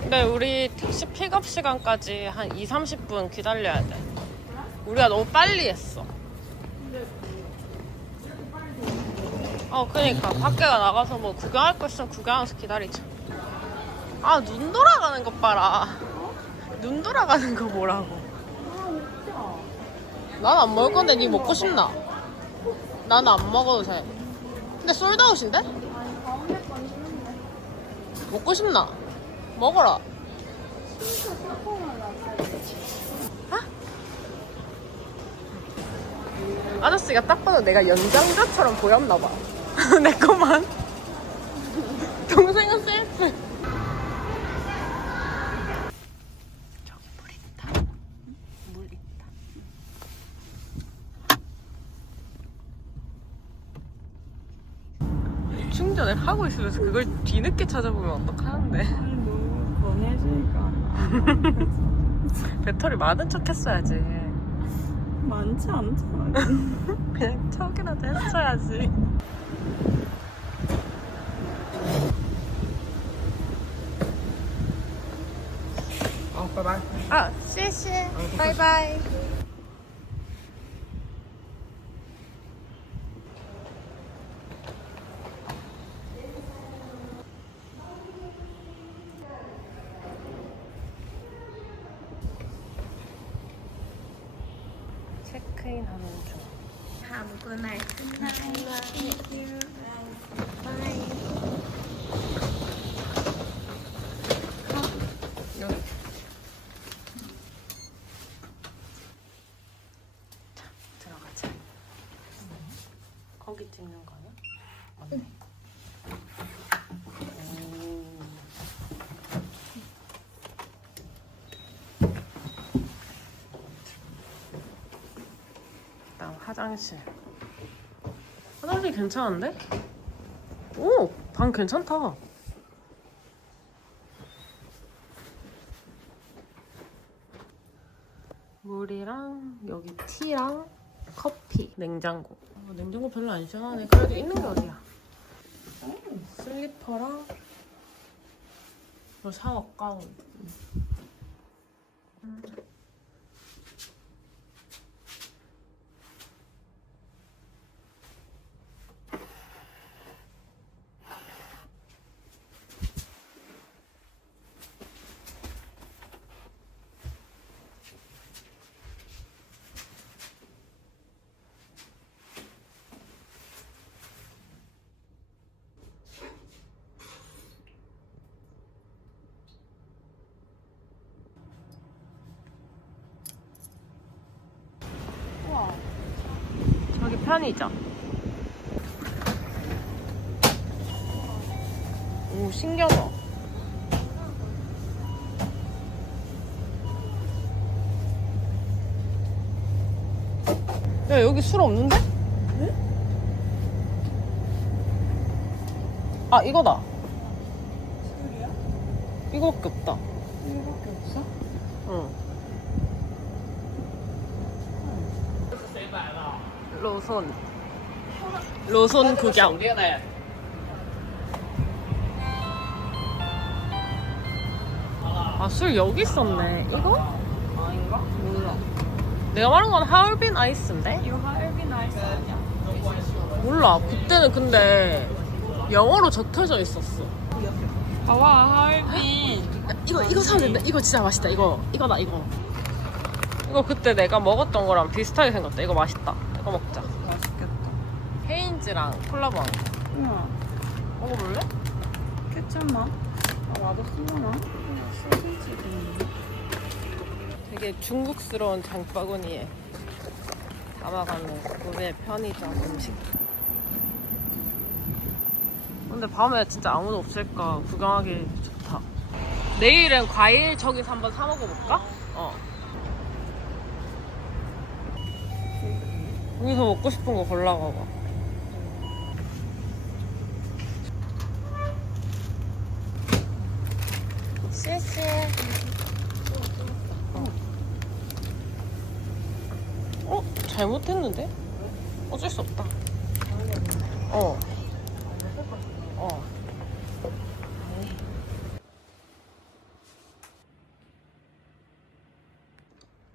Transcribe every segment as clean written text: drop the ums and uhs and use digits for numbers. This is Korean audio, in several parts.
근데 우리 택시 픽업 시간까지 한 20-30분 기다려야 돼. 우리가 너무 빨리 했어. 그니까 밖에 나가서 뭐 구경할 거 있으면 구경하면서 기다리자. 아, 눈 돌아가는 것 봐라. 눈 돌아가는 거 뭐라고. 난 안 먹을 건데 니 먹고 싶나? 나는 안 먹어도 돼. 근데 솔드아웃인데? 먹고 싶나? 먹어라. 아? 아저씨가 딱 봐도 내가 연장자처럼 보였나봐. 내 거만. 동생은 셀프. 저기 물 있다. 물 있다. 충전을 하고 있으면서 그걸 뒤늦게 찾아보면 어떡하는데. 너무 보내주니까. 배터리 많은 척 했어야지. 많지 않잖아. 그냥 척이라도 했어야지. 바이바이. 아, 씨씨. 바이바이. 체크인 하는 중. Have a good night. Good night. Thank you. Bye. 여기. 자, 들어가자. 거기 찍는 거야? 맞네. 다음 화장실. 화장실 괜찮은데? 오! 방 괜찮다. 물이랑 여기 티랑 커피. 냉장고. 냉장고 별로 안 시원하네. 그래도 있는 게 어디야. 슬리퍼랑 요 샤워 가운. 저기 편의점. 오, 신기하다. 야, 여기 술 없는데? 네? 아, 이거다. 술이야? 이거밖에 없다. 이거밖에 없어? 응. 로손. 로손 구경. 아, 술 여기 있었네. 이거? 아닌가? 몰라. 내가 말한 건 하얼빈 아이스인데? 이거 하얼빈 아이스 아니야? 몰라. 그때는 근데 영어로 적혀져 있었어. 봐봐, 하얼빈. 이거 사면 된다. 이거 진짜 맛있다. 이거다, 이거. 이거 그때 내가 먹었던 거랑 비슷하게 생겼다. 이거 맛있다. 이거 먹자. 맛있겠다. 헤인즈랑 콜라보 한 거. 우와, 먹어볼래? 케첩 맛? 아, 맛없으려나? 소시지. 되게 중국스러운 장바구니에 담아가는 우리의 편의점 음식. 근데 밤에 진짜 아무도 없을까 구경하기 좋다. 내일은 과일 저기서 한번 사 먹어볼까? 여기서 먹고 싶은 거 골라봐봐. 씨씨. 잘못했는데? 어쩔 수 없다.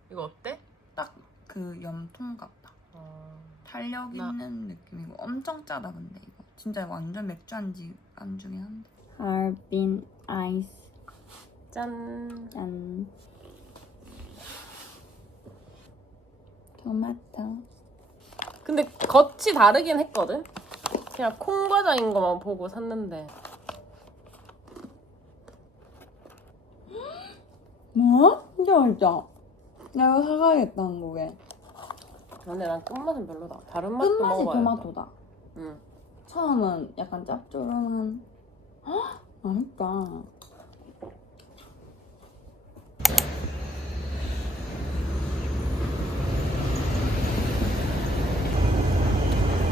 이거 어때? 딱 그 염통 같다. 탄력 있는 느낌이고 엄청 짜다 근데 이거 진짜 완전 맥주 안주긴 한데. 하얼빈 아이스 짠. 짠. 토마토. 근데 겉이 다르긴 했거든? 그냥 콩과자인 것만 보고 샀는데. 뭐? 진짜 맛있다. 내가 사가야겠다 한국에. 근데 난 끝맛은 별로다. 다른 맛도 끝맛이 먹어봐야겠다. 토마토다. 응. 처음은 약간 짭조름한. 헉, 맛있다.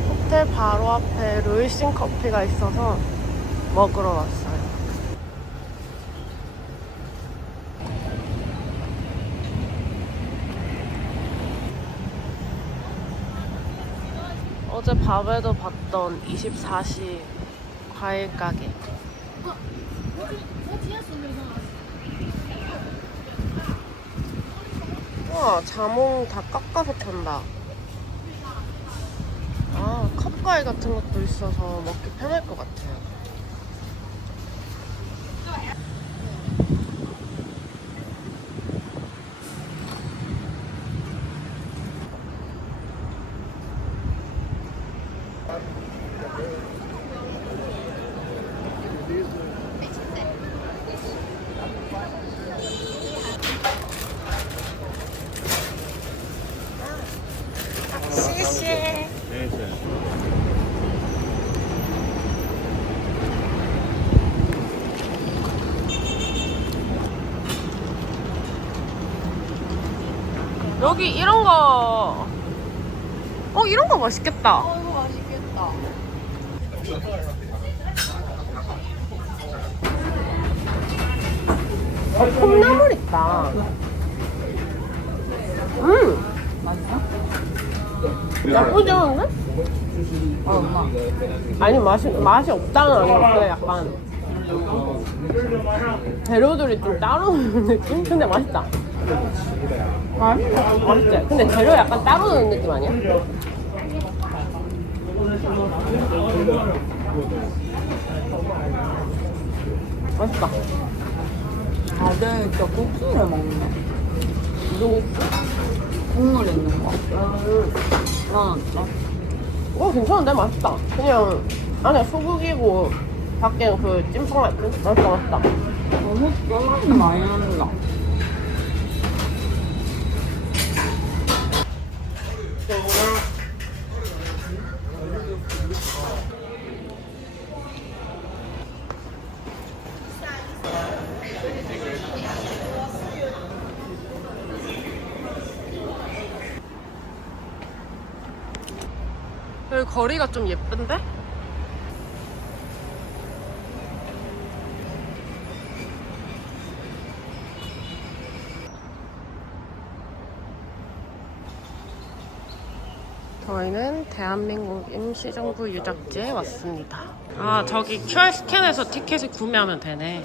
호텔 바로 앞에 루이싱 커피가 있어서 먹으러 왔어요. 어제 밤에도 봤던 24시 과일 가게. 와, 자몽 다 깎아서 판다. 아, 컵과일 같은 것도 있어서 먹기 편할 것 같아요. 시시. 여기 이런 거, 이런 거 맛있겠다. 이거 맛있겠다. 콩나물 있다. 맛있어? 나쁘지 않은데? 엄마. 아니, 맛이 없다는 아니었어요. 약간 재료들이 좀 따로 넣는 느낌? 근데 맛있다. 맛있지? 근데 재료 약간 따로 넣는 느낌 아니야? 맛있다. 다들 진짜 국수를 먹네. 무슨 국물 있는 거. 괜찮은데? 맛있다. 그냥 안에 소고기고 밖에는 그 찜통 맛. 맛있다. 너무 짠맛이 많이 난다. 여기 거리가 좀 예쁜데? 저희는 대한민국 임시정부 유적지에 왔습니다. 아, 저기 QR 스캔해서 티켓을 구매하면 되네.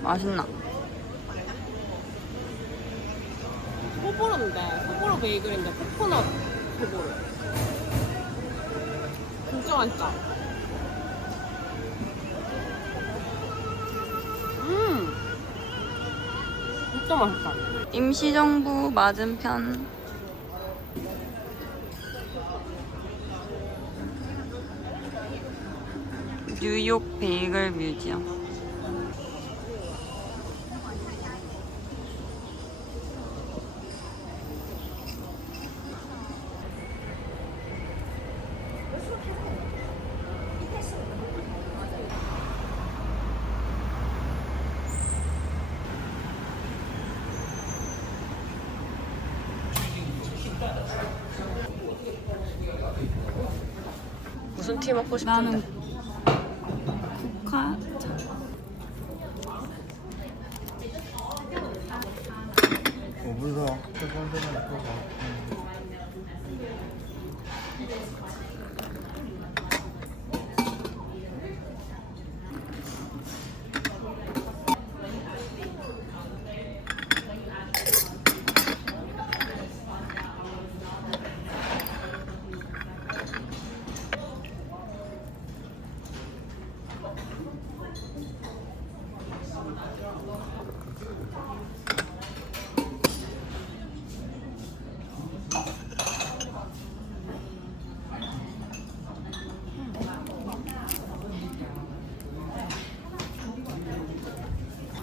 맛있나? 소보로인데 소보로 베이글인데 코코넛 소보로. 진짜 맛있다. 진짜 맛있다. 임시정부 맞은편. 뉴욕 베이글 뮤지엄. 무슨 티 먹고 싶은데? 나는 국화차.我不知道，这光在那里多少？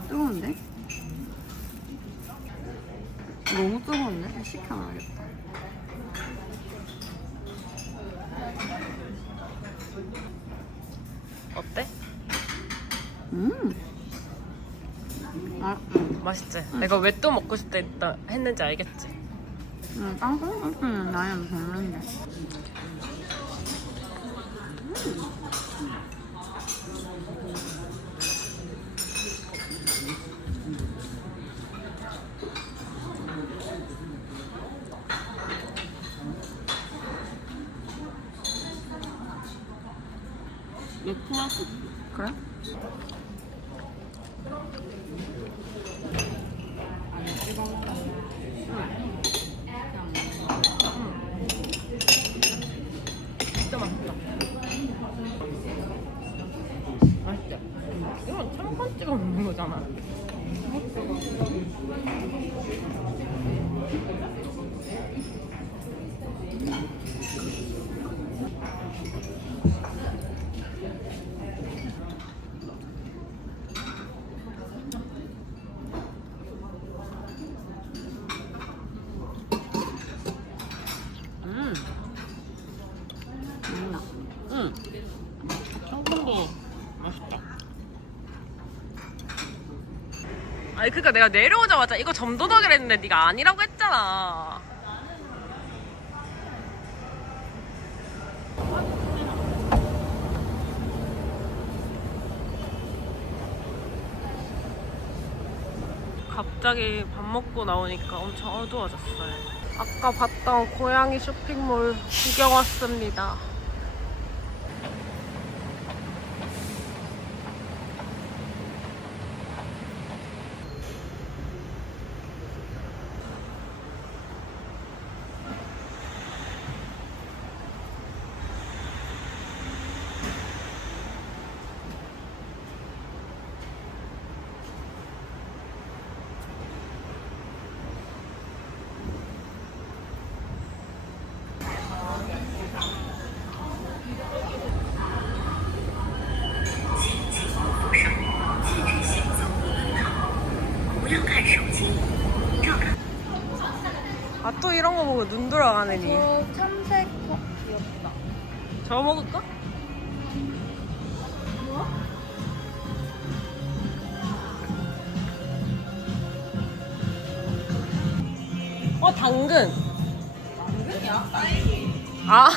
뜨거운데? 너무 뜨거운데? 식혀놔야겠다. 어때? 맛있지? 내가 왜 또 먹고 싶다 했는지 알겠지? 땅콩국수는 나는 별론데. 매콤하고. 그래? 진짜 맛있다. 맛있지? 이건 참판 찍어 먹는 거잖아. 청풍도 맛있다. 아니 그니까 내가 내려오자마자 이거 점도덕이라 했는데 네가 아니라고 했잖아. 갑자기 밥 먹고 나오니까 엄청 어두워졌어요. 아까 봤던 고양이 쇼핑몰 구경 왔습니다. 아 또 이런 거 보고 눈 돌아가네니. 참새 귀엽다. 저거 먹을까? 당근. 당근이야? 딸기. 아.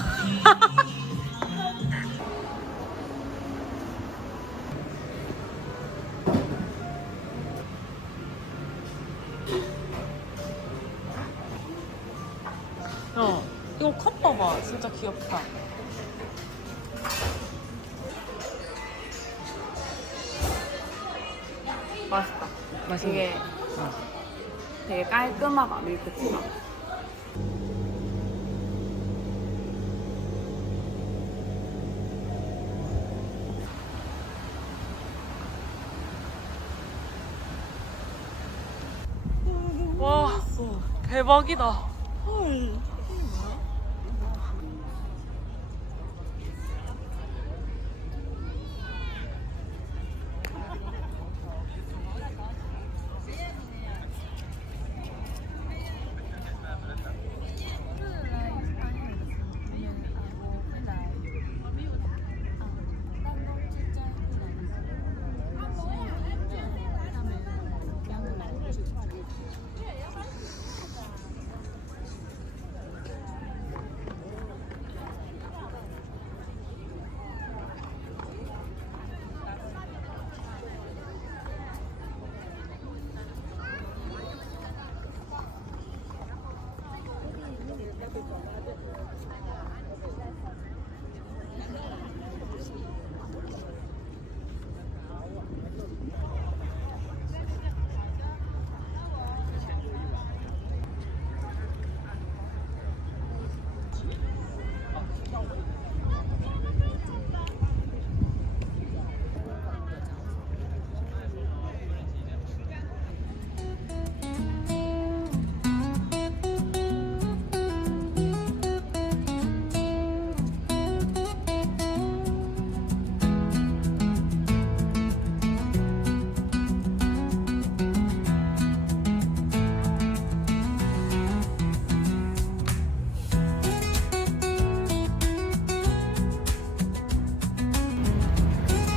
이거 컵 봐봐. 진짜 귀엽다. 맛있다. 이게 되게 깔끔하다, 밀크티가. 와, 대박이다.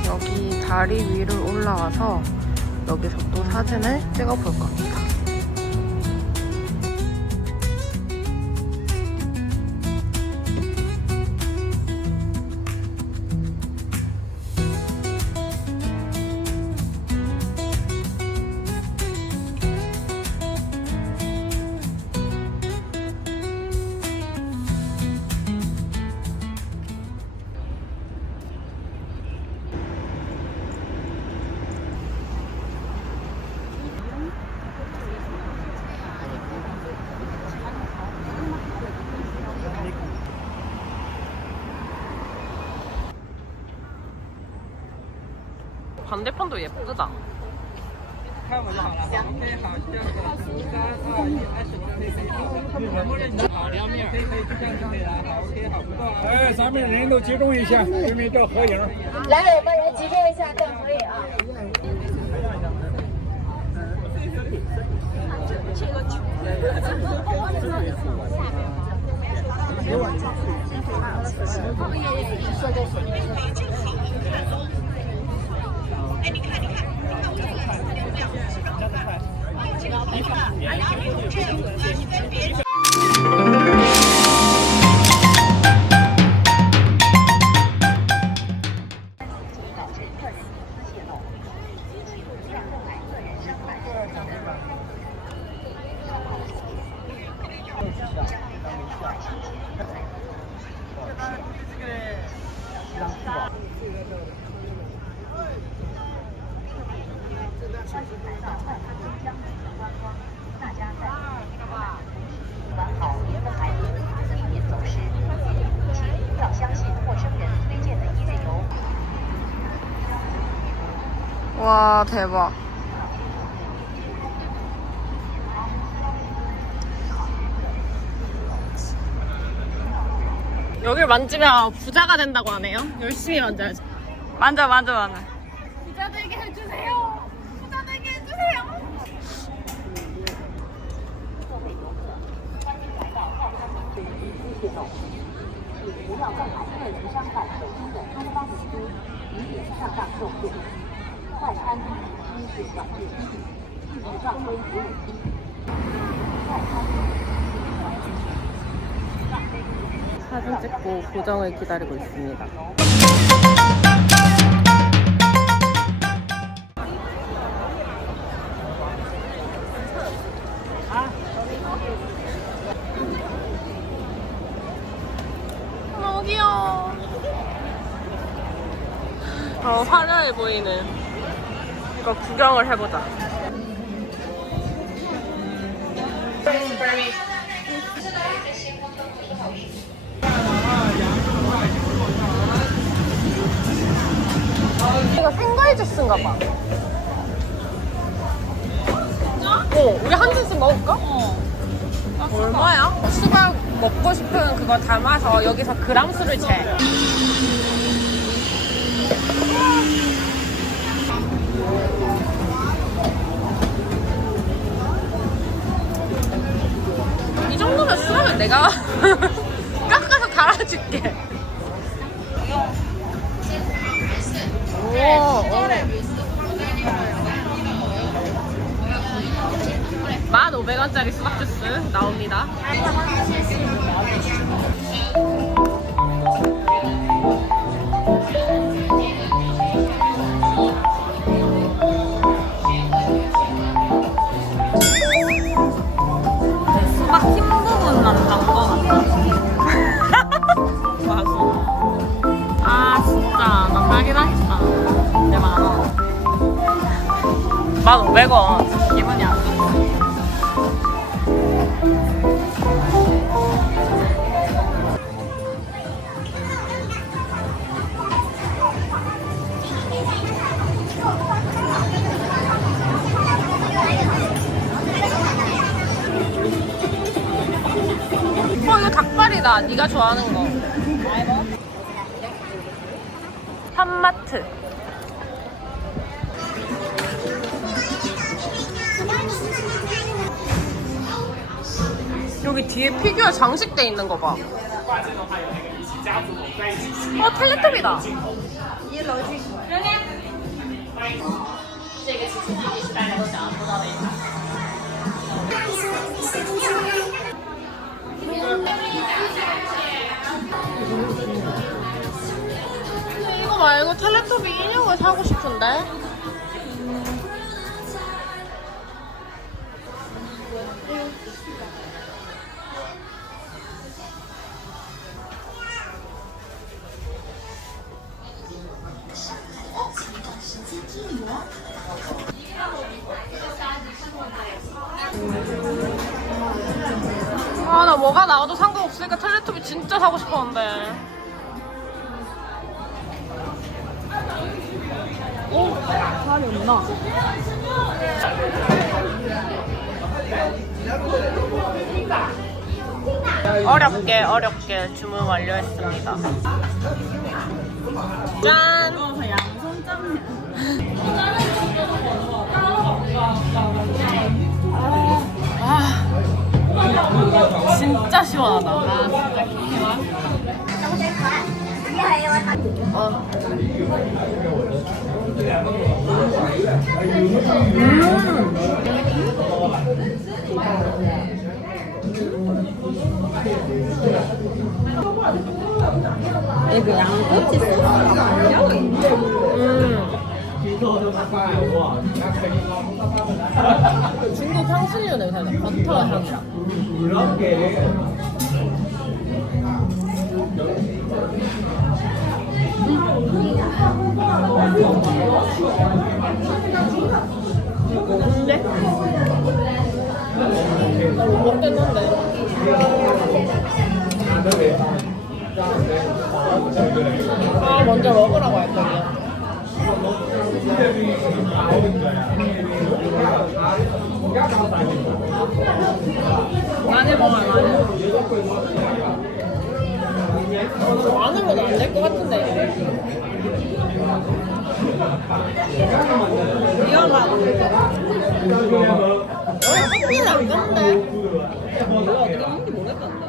여기 다리 위를 올라와서 여기서 또 사진을 찍어 볼 겁니다. 반대편도 예쁘다. 看我就好了，好，OK，好，这样子，3、2、1，开始，好，亮面，可以，就这样就可以了，好，OK，好，不错。哎，咱们人都集中一下，准备照合影。来，我们人集中一下，照合影啊。哎，你看，然后这样子呢，你分别。管好您的孩子，避免走失。请勿要相信陌生人推荐的一日游。 와, 대박. 여길 만지면 부자가 된다고 하네요. 열심히 만져야지. 만져. 부자 되게 해주세요. 부자 되게 해주세요. 不要在排队时伤害手中的餐包明珠，以免上当受骗。快餐一是小便，一是上飞哺乳机。快餐사진 찍고 고정을 기다리고 있습니다. 너무 귀여워. 화려해 보이는 이거 구경을 해보자. 이거 생과일 주스인가 봐. 우리 한 잔씩 먹을까? 얼마야? 수박 먹고 싶은 그거 담아서 여기서 그람 수를 재. 이 정도면 수박을 내가 깎아서 달아줄게. 우와, 1,500원짜리 수박 주스 나옵니다. 수박 흰 부분 난단 거 같아. 맞아. 아 진짜 나 사긴 하겠다. 내 10,000원. 1,500원. 기분이 안 좋다. 이거 닭발이다. 네가 좋아하는 거. 한마트. 여기 뒤에 피규어 장식돼 있는 거 봐. 텔레토비다. 이거 말고 텔레토비 인형을 사고 싶은데. 아, 나 뭐가 나와도 상관없으니까 텔레토비 진짜 사고 싶었는데. 살이 없나? 어렵게 주문 완료했습니다. 짠! 진짜 시원하다. 이거 양꼬치 소스가 아니야? 중국 향신료 냄새나. 버터 향이랑. 근데? 나 못 먹겠는데. 아, 먼저 먹으라고 했더니. 많이 먹어요, 많이. 안으로는 안 될 것 같은데. 위험하고. 커피는 안 떴는데. 내가 어떻게 먹는지 모르겠던데.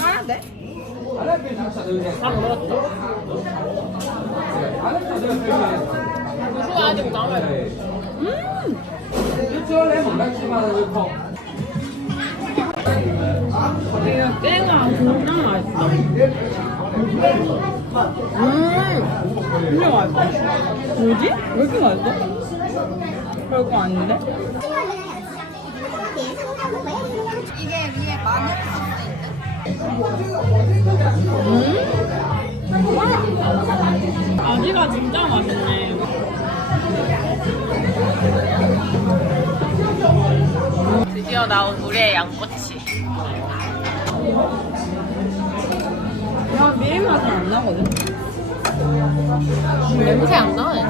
사야 돼? 다 먹었어. 무수가 아직 남아요. 이거 깨가 진짜 맛있어. 진짜 맛있어. 뭐지? 왜 이렇게 맛있어? 별거 아닌데? 이게 위에 마늘 아지가 진짜 맛있네. 드디어 드디어 나온 우리의 양꼬치. 야, 미림 맛은 안 나거든? 냄새 안 나네.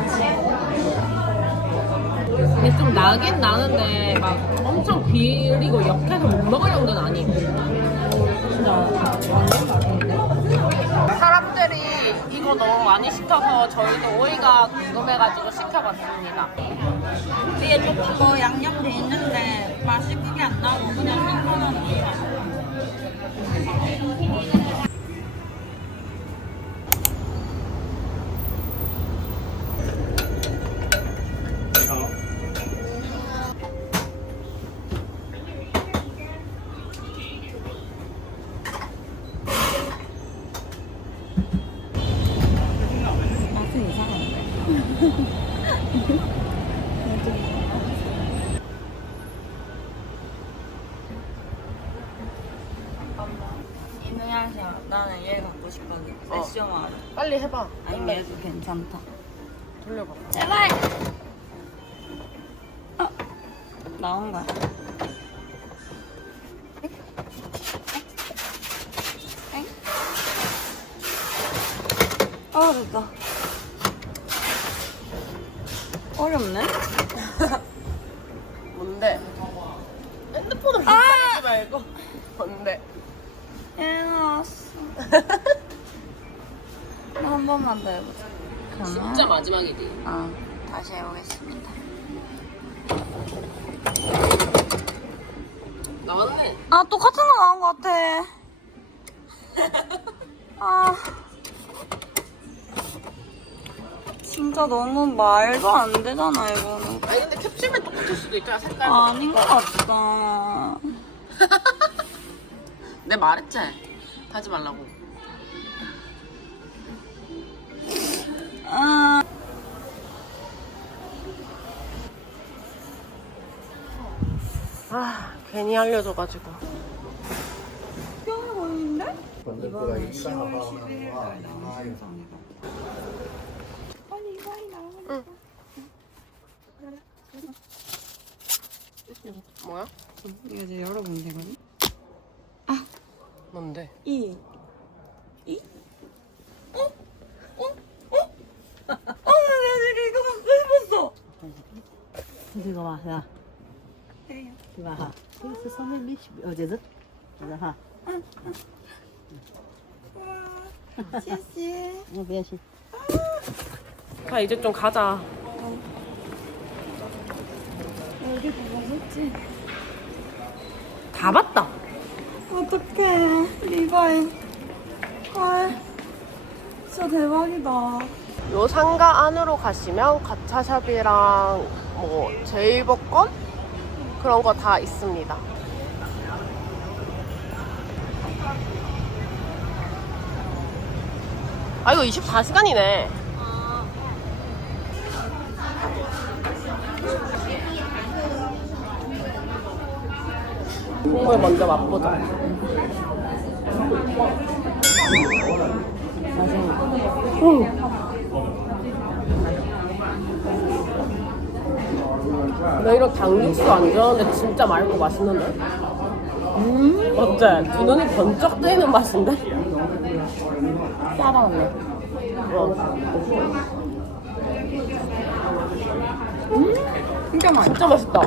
근데 좀 나긴 나는데 막 엄청 비리고 역해서 못 먹을 정도는 아니고. 진짜 완전 맛있는데? 사람들이 이거 너무 많이 시켜서 저희도 오이가 궁금해가지고 시켜봤습니다. 뒤에 조금 뭐 양념돼 있는데 맛이 크게 안 나고 그냥 생선은 맛은 이상한데? 이누야샤 나는 얘 갖고 싶거든. 세션화. 빨리 해봐. 아니 얘도 괜찮다. 돌려봐. 제발. 나온 거야. 됐다. 어렵네. 뭔데? 핸드폰을 하지 말고. 뭔데? 해놨어. 한 번만 더 해보자. 진짜 마지막이지. 다시 해보겠습니다. 나왔네. 똑같은 거 나온 것 같아. 진짜 너무 말도 안 되잖아, 이거는. 아니 근데 캡슐만 똑같을 수도 있잖아 색깔. 아닌 것 같다. 내 말했지? 하지 말라고. 괜히 알려줘가지고. 귀여워 보이는데? Cuando por ahí estaba una nueva mayo. 빨리 나와. 뭐야? 이거 이제 열어보면 되거든? 뭔데? 이? 나 지금 이거 먹고 싶었어. 这个吧，是吧？对吧哈？这个是上面没这是，这是哈。谢谢。不要紧。 자 이제 좀 가자. 여기 뭐가 했지? 다 봤다. 어떡해. 리바이. 헐. 진짜 대박이다. 요 상가 안으로 가시면 가차샵이랑 뭐 제일복권 그런 거 다 있습니다. 아 이거 24시간이네. 국물 먼저 맛보자. 나 이런 당육수 안 좋아하는데 진짜 맑고 맛있는데? 어때? 두 눈이 번쩍 뜨이는 맛인데? 따라왔네. 진짜 맛있어. 진짜 맛있다.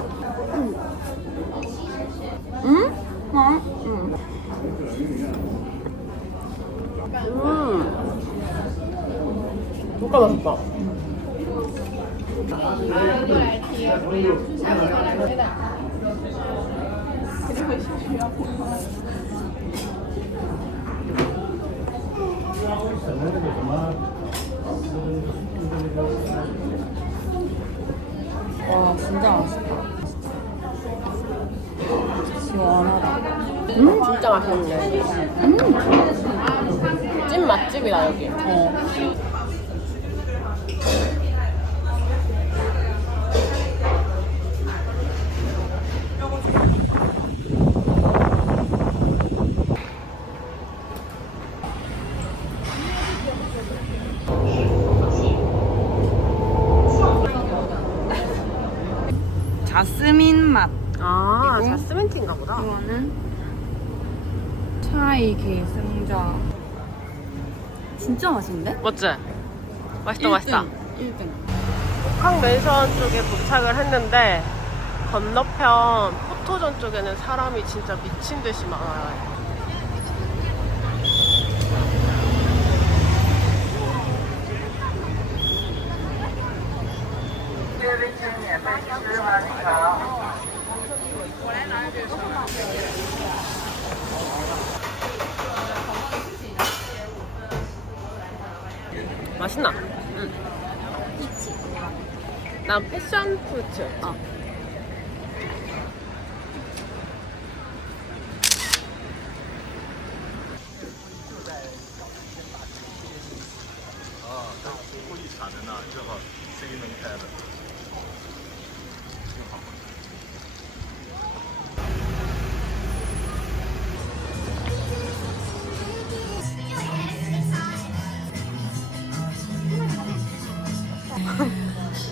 진짜 맛있다. 와, 진짜 맛있다. 시원하다. 진짜 맛있는데. 찐 맛집이다 여기. 자스민 맛. 아, 그리고 자스민티인가 보다. 이거는 차이 계승자. 진짜 맛있는데? 맞지? 맛있다, 맛있다. 1등. 북한 맨션 쪽에 도착을 했는데 건너편 포토존 쪽에는 사람이 진짜 미친 듯이 많아요. 맛있나? 응. 난 패션 프루트.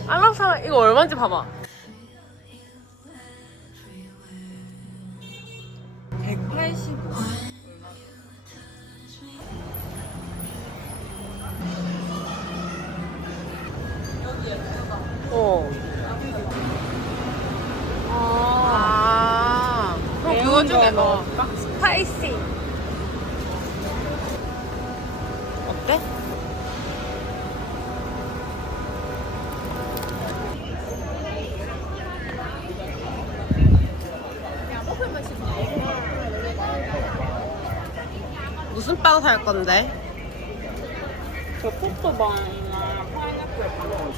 알람사 이거 얼마인지 봐봐. 185. 어. 그럼 그거 중에 넣을까? 스파이시. 어때? 무슨 빵 살 건데? 저 포토바나나 파인애플 빵.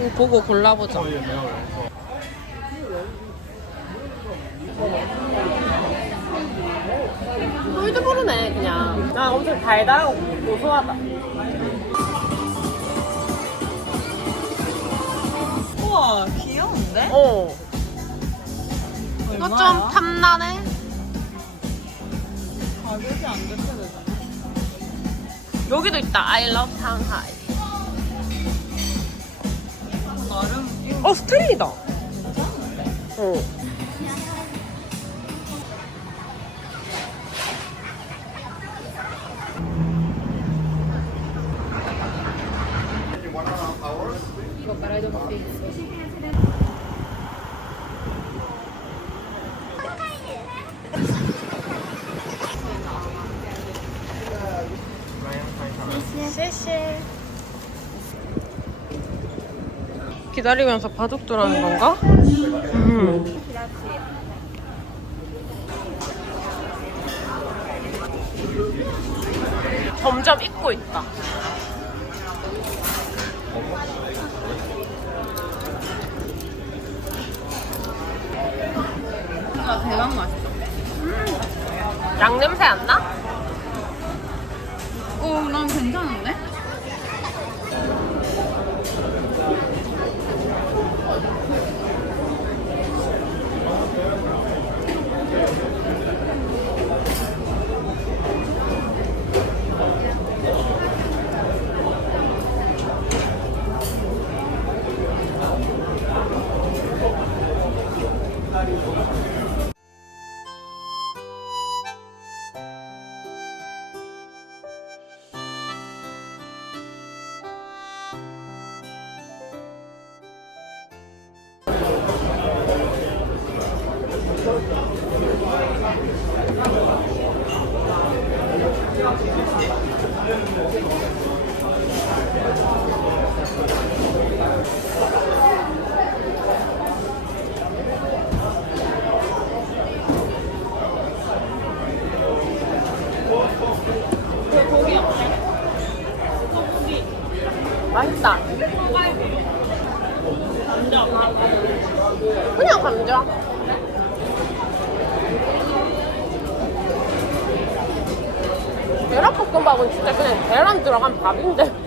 이거 보고 골라보자. 꿀도 모르네 그냥. 난 엄청 달달하고 고소하다. 우와, 귀여운데? 어. 이거 좀 탐나네. 가격이 안 대표되잖아. 여기도 있다. I love Shanghai. 나름 스테인이다. 어. 기다리면서 바둑 두라는 건가? 점점 익고 있다. 뭔가 대박 맛있다. 양 냄새 안 나? 난 괜찮은데? 맛있다. 그냥 감자. 계란볶음밥은 진짜 그냥 계란 들어간 밥인데.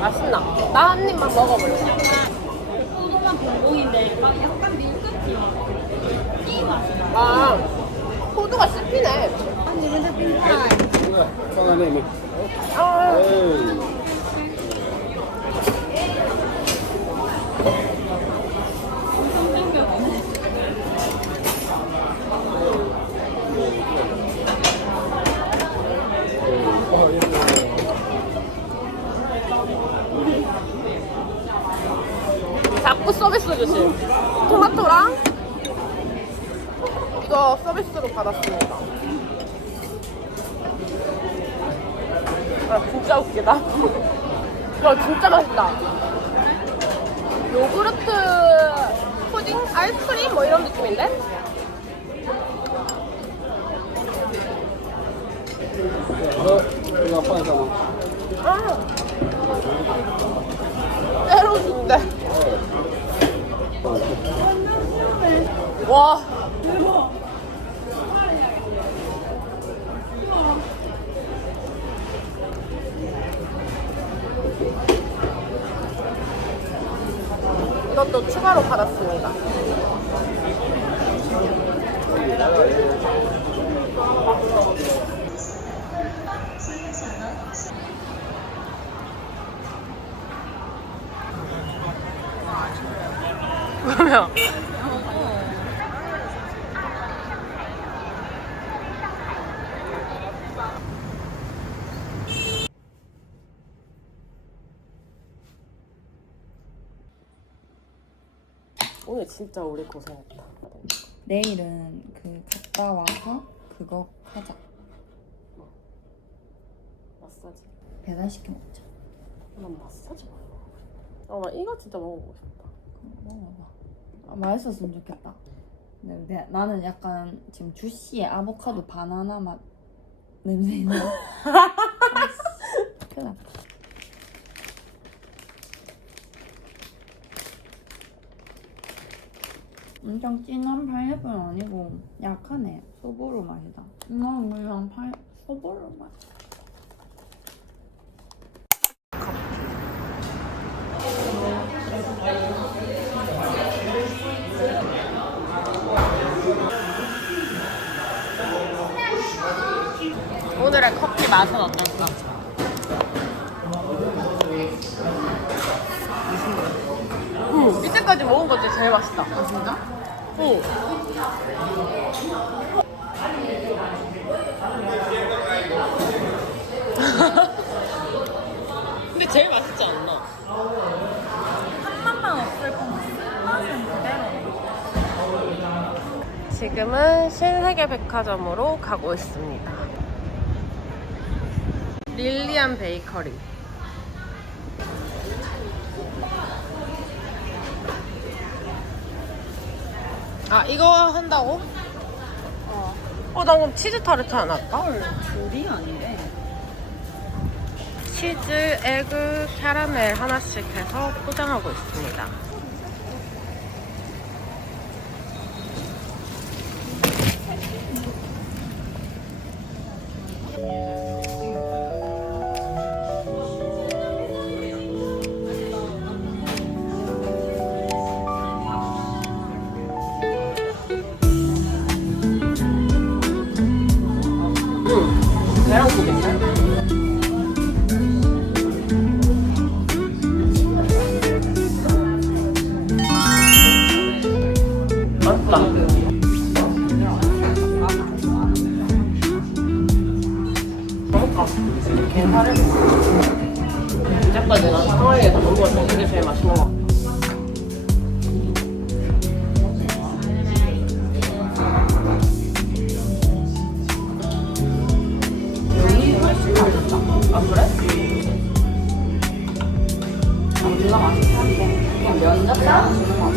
맛있나? 나 한 입만 먹어볼래. 소금만 공공인데 막 약간 밀크티 티 맛이 나. 아, 호두가 씹히네. 아니 근데 빈타임. 放在那里。 아, 哎。 자꾸 서비스 주실. 토마토랑 이거 서비스로 받았습니다. 아, 진짜 웃기다. 이거 진짜 맛있다. 요구르트 푸딩? 아이스크림? 뭐 이런 느낌인데?这个换上吗？ 아, 때로 준대. 와. 이것도 추가로 받았습니다. 그러면 오늘 진짜 우리 고생했다. 내일은 그 갔다 와서 그거 하자. 마사지. 배달시켜 먹자. 난 마사지 먹어. 나 이거 진짜 먹어보고 싶다. 먹어봐. 아, 맛있었으면 좋겠다. 근데 나는 약간 지금 주시에 아보카도 바나나 맛 냄새 있는. 큰일 났다. 엄청 진한 파인애플은 아니고 약하네. 소보로 맛이다. 이건 그냥 소보로 맛. 오늘의 커피 맛은 어땠어? 이때까지 먹은 것 중에 제일 맛있다. 아, 진짜? 응. 근데 제일 맛있지 않나? 한맛만 없을 뿐 맛은 그대로. 지금은 신세계백화점으로 가고 있습니다. 릴리안 베이커리. 아, 이거 한다고? 나 그럼 치즈 타르트 하나 할까? 둘이 아니래. 치즈, 에그, 캐러멜 하나씩 해서 포장하고 있습니다. 계란 고기인데? 이제까지 내가 상하이에서 먹은 것 중에 이게 제일 맛있는 것 같아. 여기 훨씬 맛있다. 아 그래? 여기가 맛있긴 한데 그냥 면 자체가 주는 것 같아.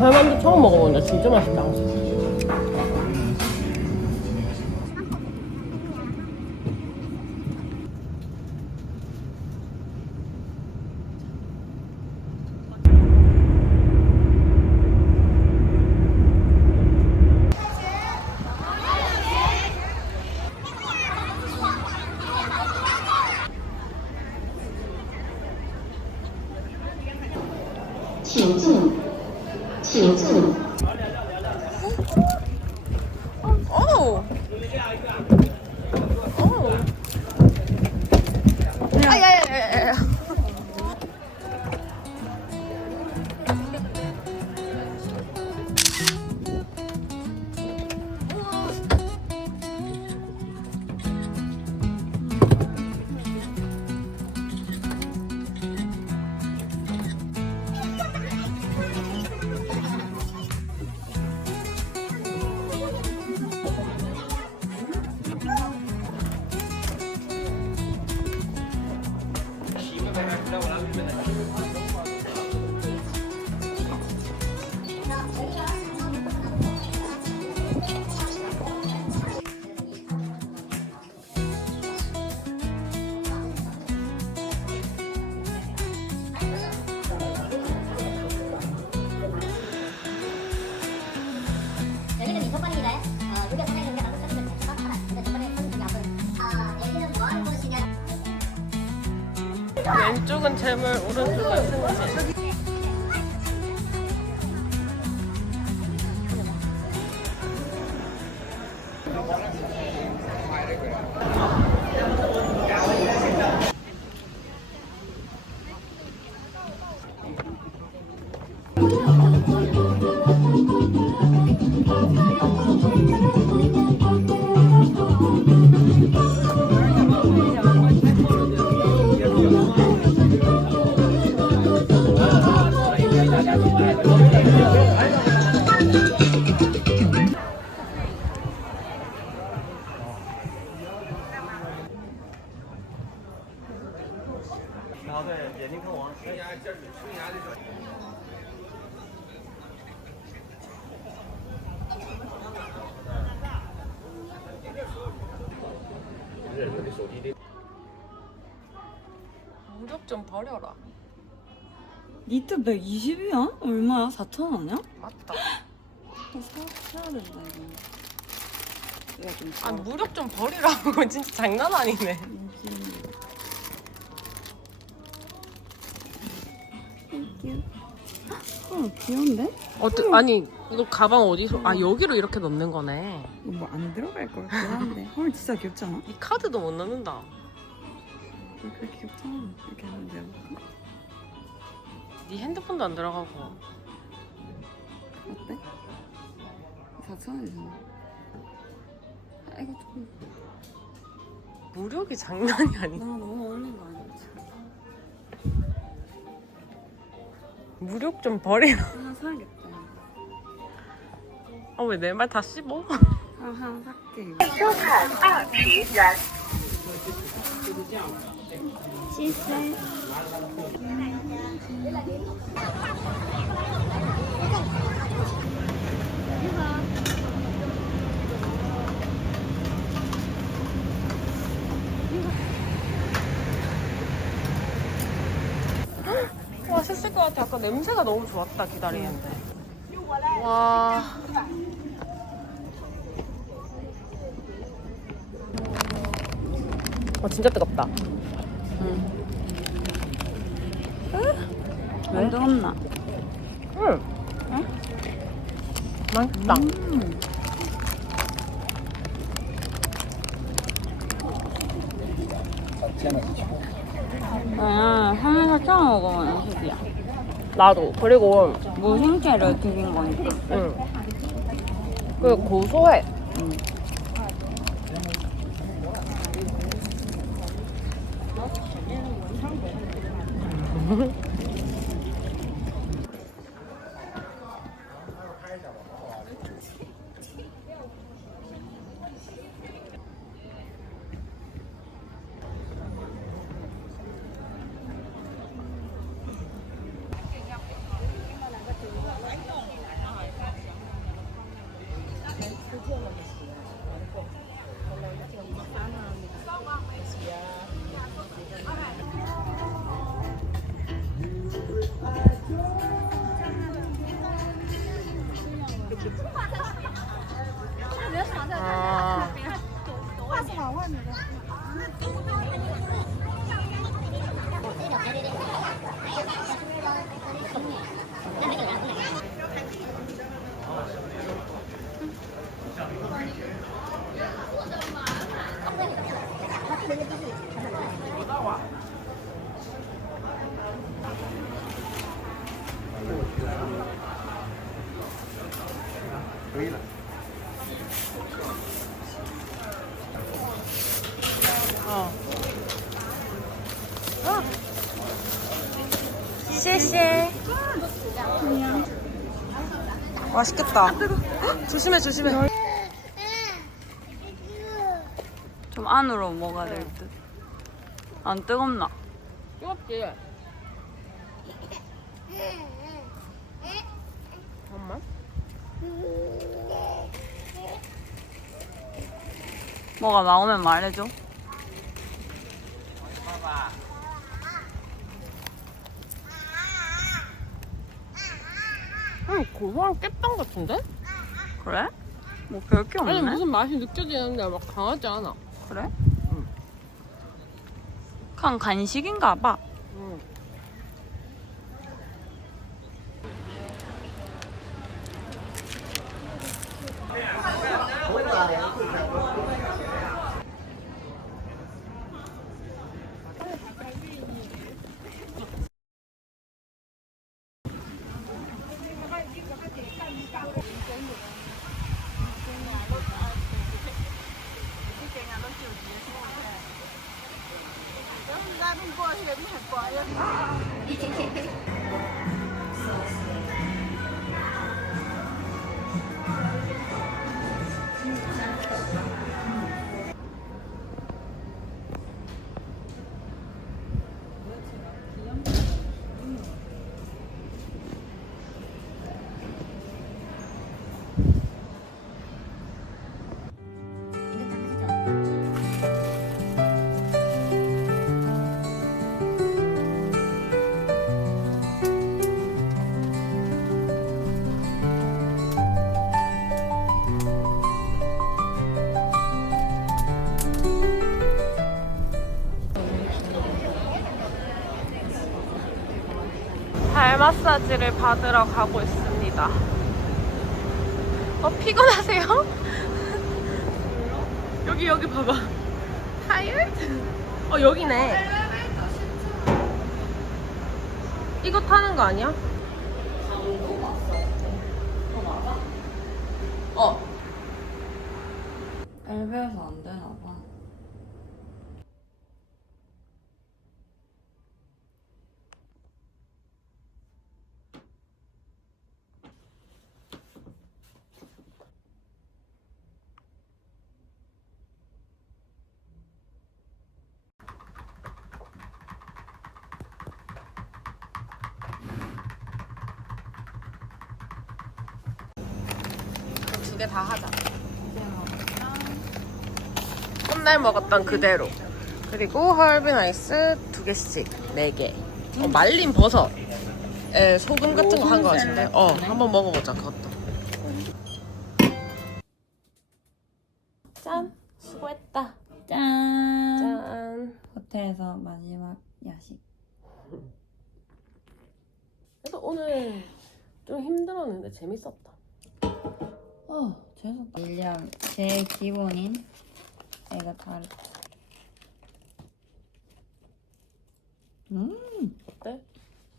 살만두 처음 먹어본다. 진짜 맛있다. 오! 오! 아야야야야. 여기는 민속관입니다. 여기가 사장님 경기 한국 선수들 대표가 하나. 근데 저번에 선수들이 앞은 여기는 뭐 하는 곳이냐? 왼쪽은 재물, 오른쪽은 승진. 무력 좀 버려라. 니트 120이야? 얼마야? 4,000원이야? 맞다. 사야 된다 이거. 내가 좀 아 무력 좀 버리라고. 진짜 장난 아니네. 땡큐. 귀여운데? 아니 이거 가방 어디서? 아 여기로 이렇게 넣는 거네. 이거 뭐 안 들어갈 것 같긴 한데. 헐 진짜 귀엽지 않아? 이 카드도 못 넣는다. 그렇게 귀엽잖아. 이렇게 하면 돼요. 네 핸드폰도 안 들어가고. 어때? 4,000원이잖아. 아 이거 좀 무력이 장난이 아니야. 나 너무 어울리는 거 아니야? 무력 좀 버리라. 하나 사야겠다. 아 왜 내 말 다 씹어? 하나 살게. 이거. 맛있을 것 같아. 아까 냄새가 너무 좋았다 기다리는데. 와. 진짜 뜨겁다. 왜 뜨겁나? 응. 맛있다. 하면서 처음 먹어보는 음식이야. 나도. 그리고 무생채를 튀긴 거니까. 응. 그 고소해. 아. 씨씨. 맛있겠다. 조심해, 조심해. 좀 안으로 먹어야 될 듯. 안 뜨겁나? 뜨겁지? 잠깐만. 뭐가 나오면 말해줘. 고소한 깻빵 같은데? 그래? 뭐 별게 없네. 아니 무슨 맛이 느껴지는데 막 강하지 않아. 그래? 그냥 간식인가 봐. 발 마사지를 받으러 가고 있습니다. 피곤하세요? 여기 봐봐. 타이어드? 여기네. 이거 타는 거 아니야? 엘베에서 안 되나 봐. 두 개 다 하자. 첫날 먹었던 그대로. 그리고 하얼빈 아이스 2개씩 4개. 말린 버섯에 소금 같은 거 한 거 같은데. 한번 먹어보자 그것도. 짠. 수고했다. 짠. 짠. 호텔에서 마지막 야식. 그래서 오늘 좀 힘들었는데 재밌었다. 재밌었다. 일량 제 기본인 에그타르트. 어때?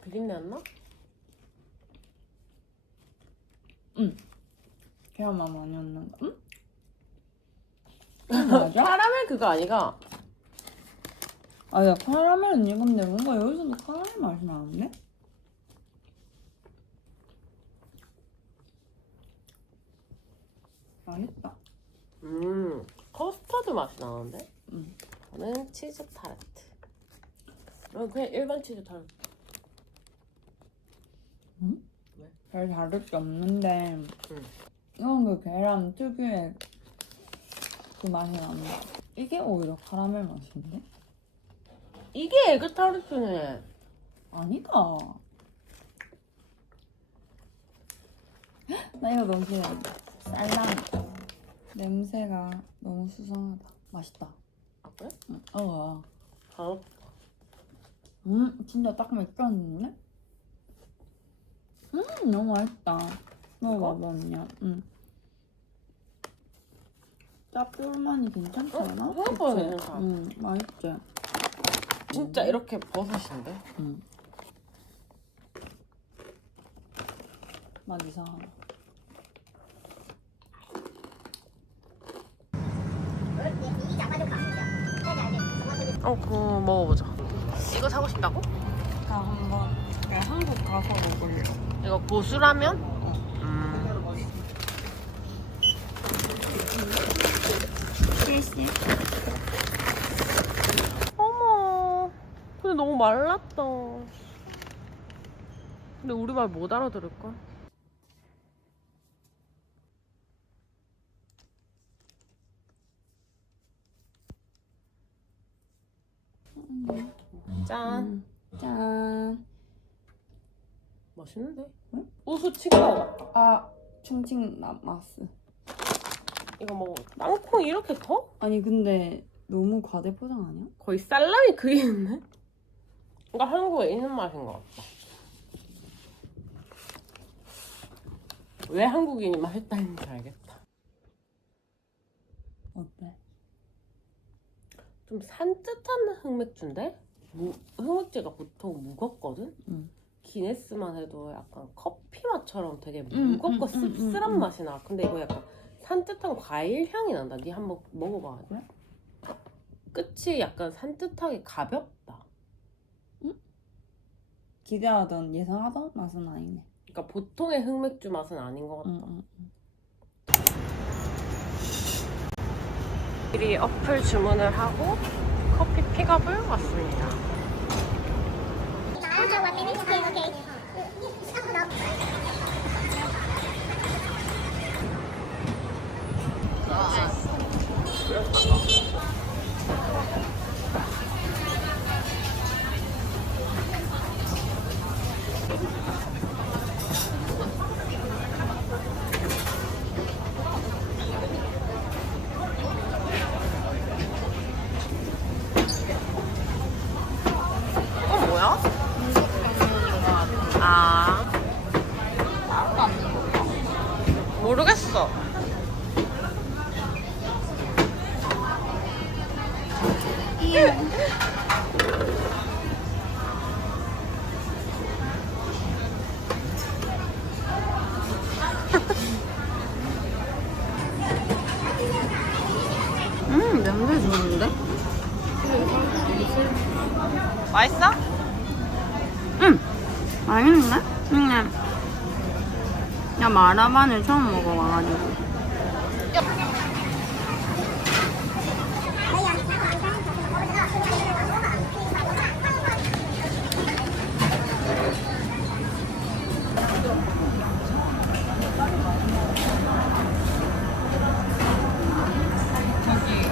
비린내 안 나? 계란만 많이 넣는 거. 맞아? 카라멜 그거 아니가? 아야 카라멜은 익은데 뭔가 여기서도 카라멜 맛이 나는데? 맛있다. 커스터드 맛이 나는데? 음. 저는 치즈 타르트. 그냥 일반 치즈 타르트. 별 다를 게 없는데 이건 그 계란 특유의 그 맛이 난다. 이게 오히려 카라멜 맛인데? 이게 에그 타르트네. 아니다. 나 이거 너무 기대된다. 쌀라미. 냄새가 너무 수상하다. 맛있다. 아 그래? 응. 잘 진짜 딱 맥주였는데? 너무 맛있다. 먹어봐, 언니야. 짭조름하니 괜찮지 않아? 생각보다 그치? 괜찮다. 맛있지? 진짜 이렇게 버섯인데? 맛 이상하다. 그거 먹어보자. 이거 사고 싶다고? 나 한번 내가 한국 가서 먹을래. 이거 고수라면? 실시? 어머, 근데 너무 말랐다. 근데 우리 말 못 알아들을걸? 짠. 짠. 맛있는데? 응? 우수 치킨가 같다. 충칭 남마스. 이거 뭐 땅콩 이렇게 커? 아니 근데 너무 과대 포장 아니야? 거의 살라미 크기인데? 그러니까 한국에 있는 맛인 것 같다. 왜 한국인이 맛있다는지 알겠다. 어때? 좀 산뜻한 흑맥주인데? 흑맥주가 보통 무겁거든? 기네스만 해도 약간 커피 맛처럼 되게 무겁고 씁쓸한 맛이 나. 근데 이거 약간 산뜻한 과일 향이 난다. 니 한번 먹어봐. 그래? 끝이 약간 산뜻하게 가볍다. 기대하던 예상하던 맛은 아니네. 그러니까 보통의 흑맥주 맛은 아닌 것 같다. 미리 어플 주문을 하고 커피 픽업을 왔습니다. 뭐야? 모르겠어. 냄새 좋은데? 맛있어? 맛있네? 그냥 나 마라반을 처음 먹어봐가지고.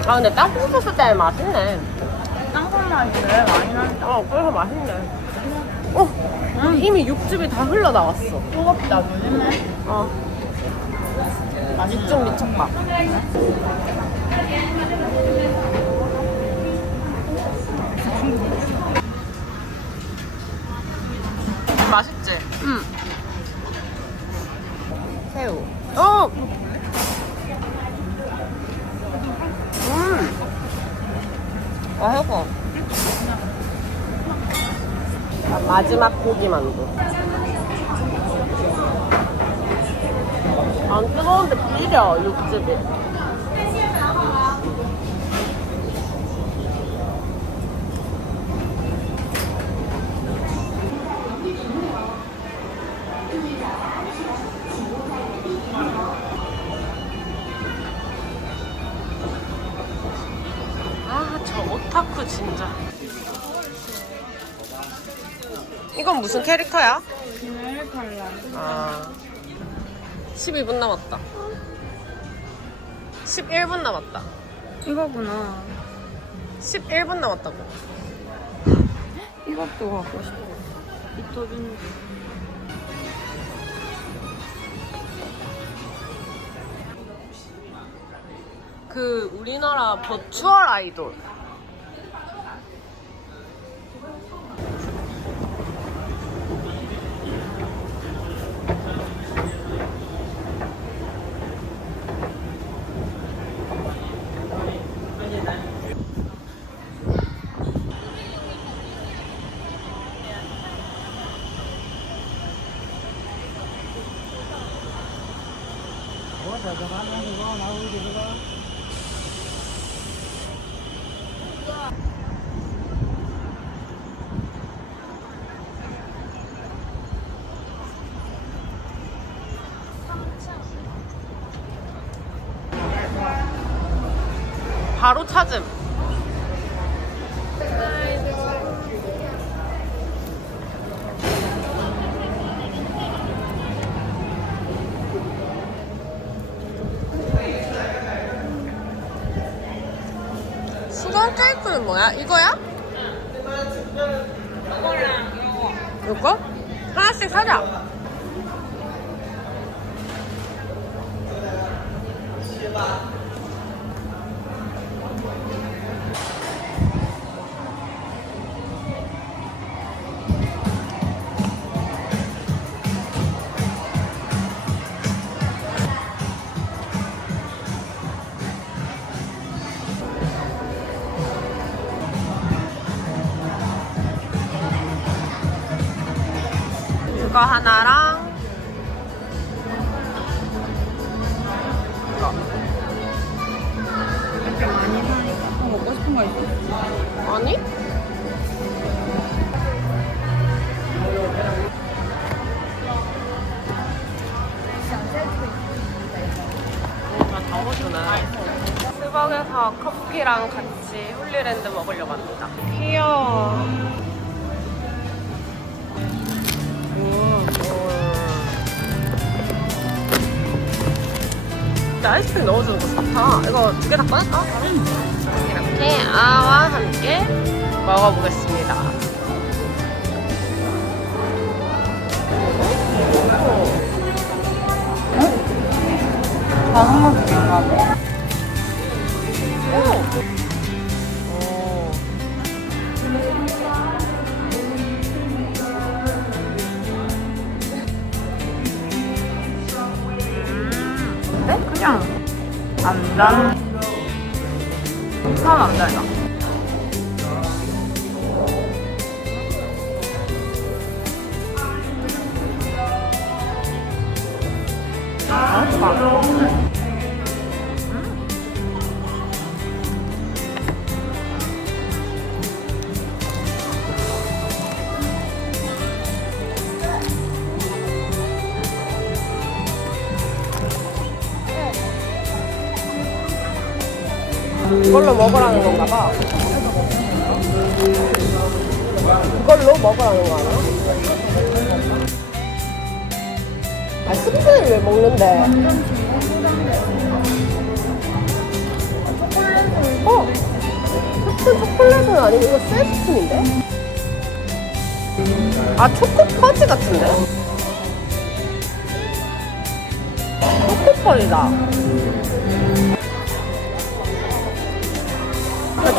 근데 땅콩 소스 때문에 맛있네. 땅콩 맛이 왜 많이 난다. 그래서 맛있네. 이미 육즙이 다 흘러나왔어. 뜨겁다, 조심해. 육즙 미쳤다. 맛있지? 응. 새우. 어! 해봐. 마지막 고기 만두. 안 뜨거운데 비려, 육즙이. 아, 저 오타쿠 진짜. 이건 무슨 캐릭터야? 아, 12분 남았다. 11분 남았다. 이거구나. 11분 남았다고. 이것도 갖고 싶어. 이토준. 그 우리나라 버추얼 아이돌. 바로 찾음. 수건 케이크는 뭐야? 이거야? 이거? 하나씩 사자. 그거 하나랑 이거. 이렇게 많이 사니까 또 먹고 싶은 거 있어? 아니? 다 더워주네. 스벅에서 커피랑 같이 홀리랜드 먹으려고 합니다. 귀여워. 진짜 아이스크림 넣어주는 거 좋다. 이거 두 개 다 꺼낼까? 이렇게 아와 함께 먹어보겠습니다. 다른 것도 있나 봐. 오. 근데 그냥 안 단. 사람 안 달다. 맛있다. 이걸로 먹으라는 건가 봐. 이걸로 먹으라는 거 아니야? 아, 스프를 왜 먹는데? 스푼 초콜릿은 아니고 이거 쇠 스푼인데? 아, 초코 퍼지 같은데? 초코 퍼지다.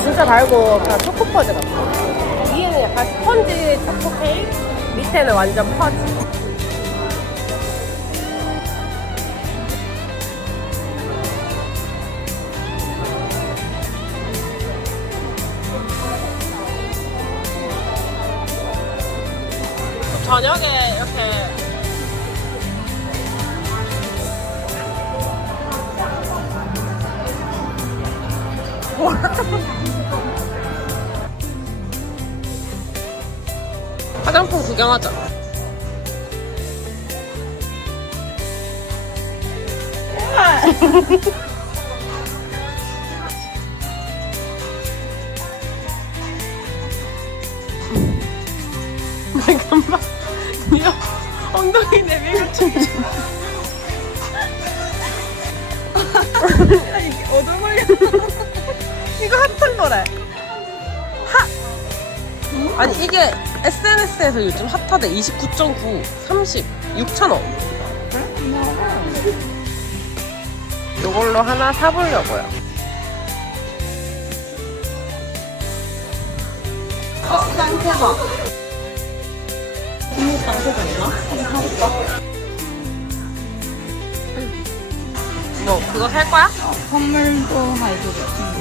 진짜 달고 그냥 초코퍼즈 같아. 위에는 약간 스펀지 초코 케이크, 밑에는 완전 퍼즈. 저녁에 이렇게 화장품 구경하자. 잠깐만. 미안. 엉덩이 내밀고 춤춰. 얻어버려. 이거 핫한 거래. 아니 이게 SNS에서 요즘 핫하대. 29.9, 30, 6,000원. 이걸로 하나 사보려고요. 쌍태봐. 뭐 그거 살 거야? 선물도 해주고 친구.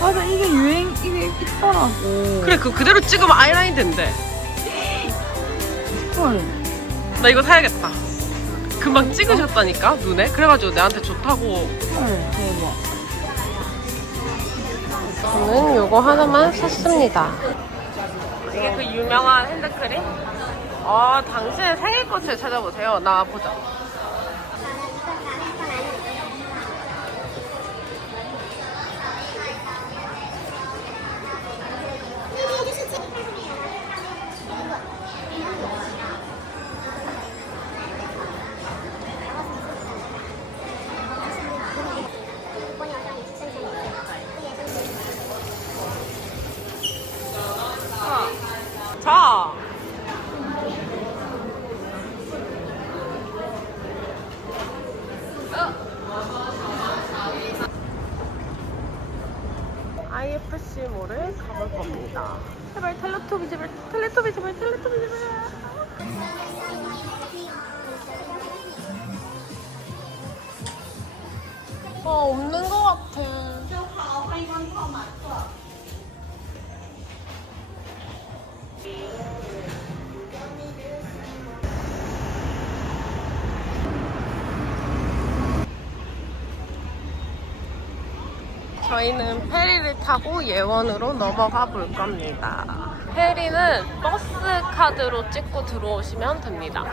맞아, 이게 이게 있더라고. 그래 그거 그대로 찍으면 아이라인 된대. 헐. 나 이거 사야겠다. 금방 찍으셨다니까 눈에. 그래가지고 내한테 좋다고. 헐, 대박. 저는 요거 하나만 샀습니다. 이게 그 유명한 핸드크림? 당신의 생일꽃을 찾아보세요. 나 보자. 자. IFC몰을 가볼 겁니다. 제발 텔레토비 제발 텔레토비 제발 텔레토비 제발. 없는 것 같아. 저희는 페리를 타고 예원으로 넘어가 볼 겁니다. 페리는 버스 카드로 찍고 들어오시면 됩니다.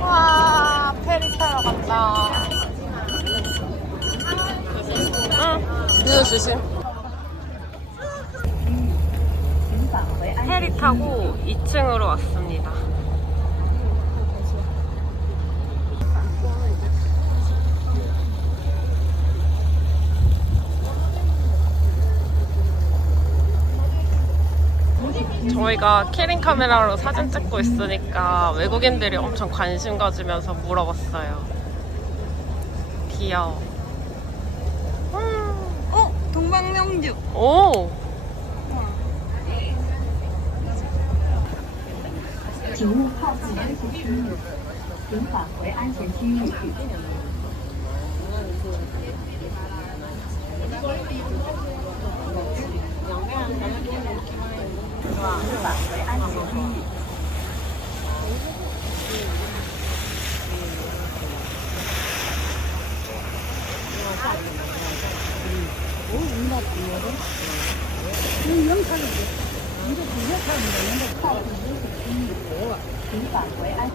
와, 페리 타러 간다. 응, 늦어주신. 페리 타고 2층으로 왔습니다. 저희가 키링 카메라로 사진 찍고 있으니까 외국인들이 엄청 관심 가지면서 물어봤어요. 귀여워. 동방명주. 오! 请勿靠近安全区域，请返回安全区域去。 返回安全区域。 请返回安。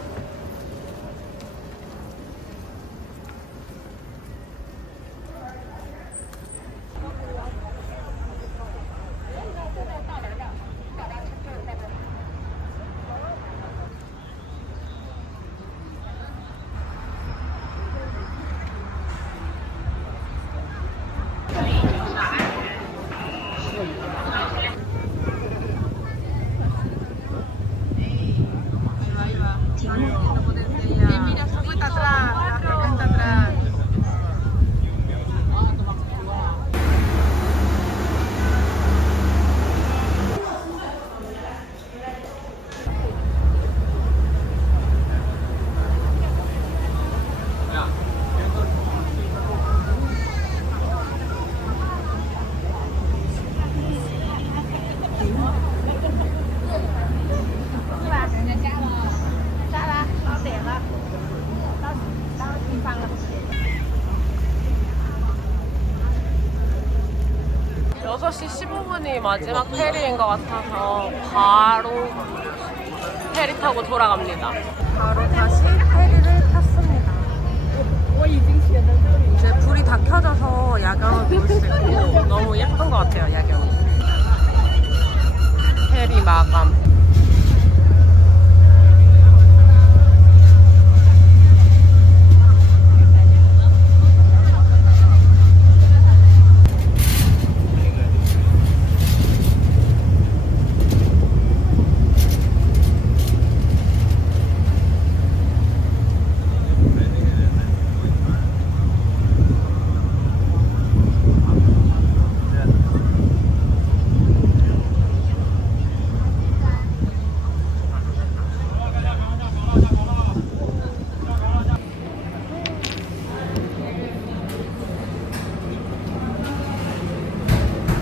6시 15분이 마지막 페리인 것 같아서 바로 페리 타고 돌아갑니다. 바로 다시 페리를 탔습니다. 이제 불이 다 켜져서 야경을 볼 수 있고 너무 예쁜 것 같아요, 야경이. 페리 마감.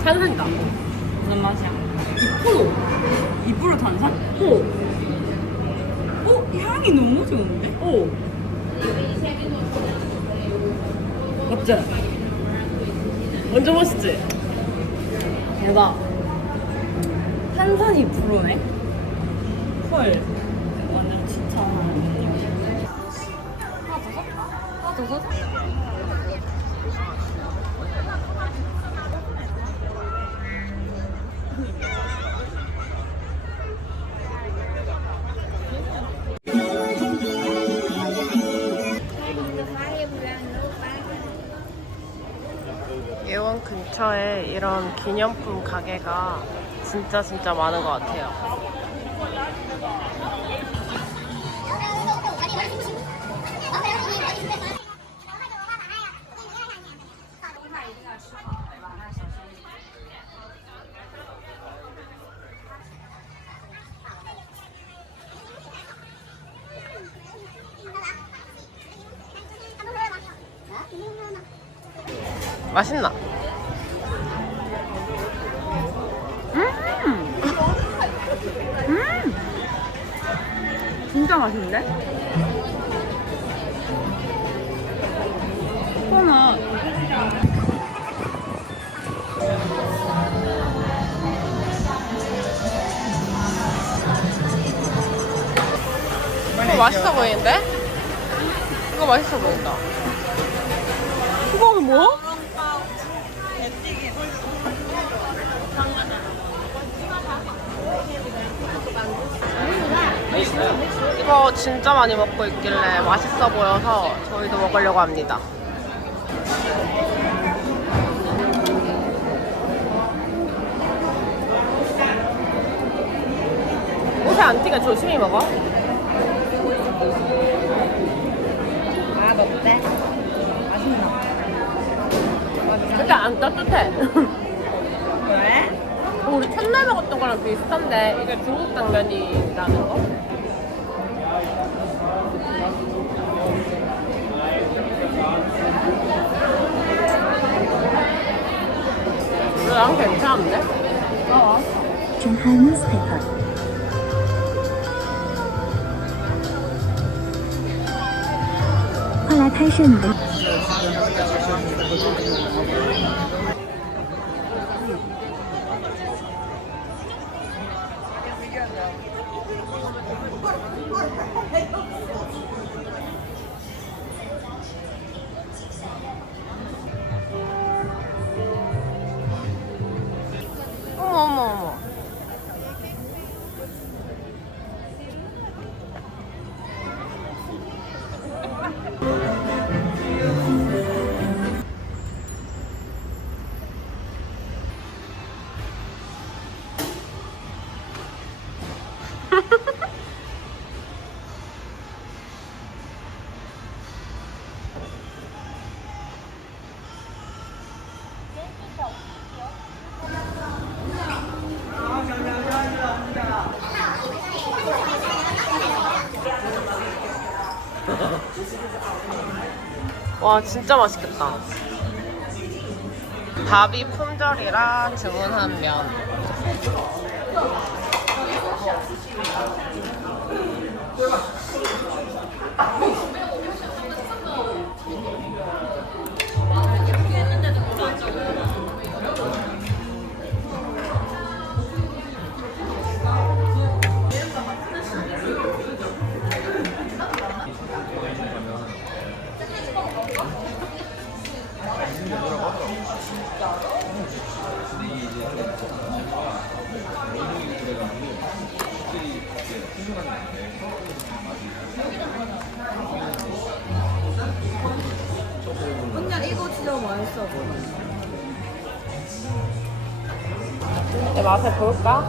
탄산이다. 무슨 맛이야? 2%. 2% 탄산? 향이 너무 좋은데? 맞지? 완전 맛있지? 대박. 탄산이 2%네? 헐. 완전 추천하는. 하나 더 사? 예원 근처에 이런 기념품 가게가 진짜 많은 것 같아요. 맛있나? 진짜 맛있는데? 코코넛. 이거 맛있어 보이는데? 이거 맛있어 보인다. 이거는 뭐야? 이거 진짜 많이 먹고 있길래 맛있어 보여서 저희도 먹으려고 합니다. 옷에 안 튀게 조심히 먹어. 아, 어때? 맛있나? 근데 안 따뜻해. 왜? 우리 첫날 먹었던 거랑 비슷한데 이게 중국 당면이라는 거? 난 괜찮은데? 중한 뉴스페이퍼. 快来拍摄你的。 어머. 와 진짜 맛있겠다. 밥이 품절이라 주문한 면. 맛을 볼까?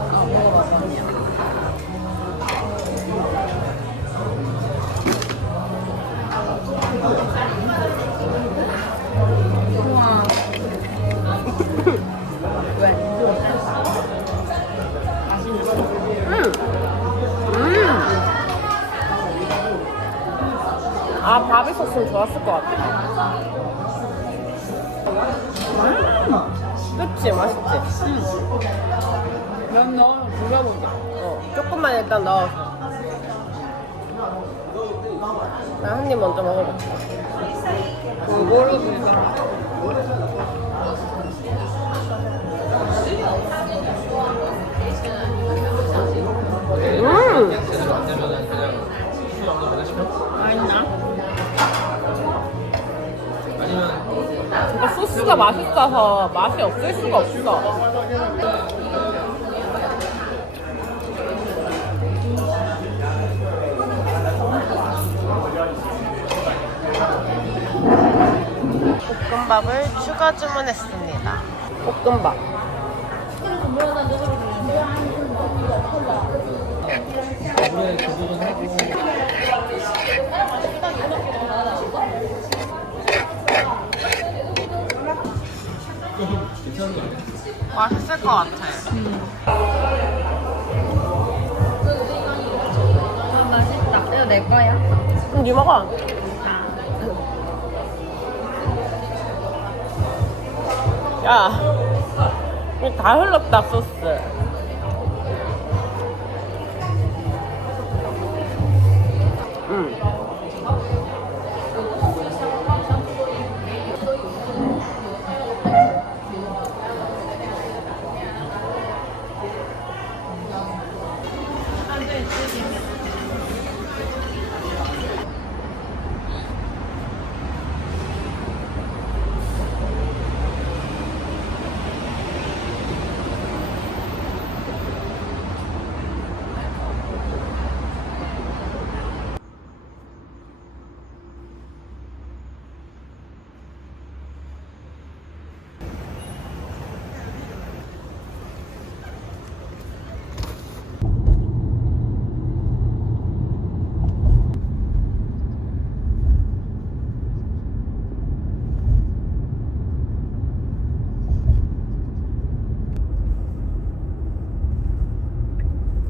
아, 밥 있었으면 좋았을 것 같아. 그치? 맛있지? 면 넣어서 불려보게. 조금만 일단 넣어서. 나 한 입 먼저 먹어볼게. 골고루 불려. 맛있나? 이거 소스가 맛있어서 맛이 없을 수가 없어. 볶음밥을 추가 주문했습니다. 볶음밥. 맛있을 것 같아. 맛있다. 이거 내 거야? 니 먹어. 야, 이거 다 흘렀다, 소스.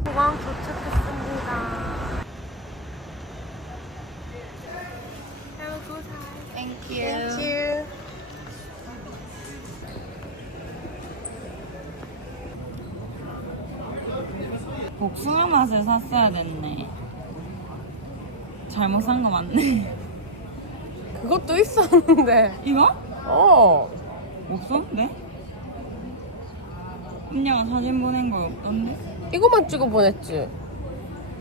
공항 도착했습니다. Thank 땡큐. 복숭아 맛을 샀어야 됐네. 잘못 산 거 맞네. 그것도 있었는데. 이거? 어. 없었는데? 언니가 사진 보낸 거 없던데? 이거만 찍어 보냈지.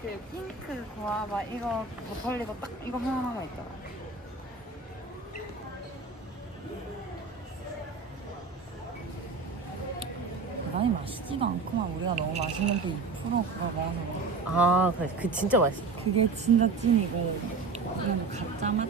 그 핑크 고아바 이거 못 털리고 딱 이거 하나만 있더라. 대단히 맛있지가 않구만. 우리가 너무 맛있는 게 2% 그거 먹는 거. 아, 그래. 그 진짜 맛있어. 그게 진짜 찐이고 이건 가짜 맛?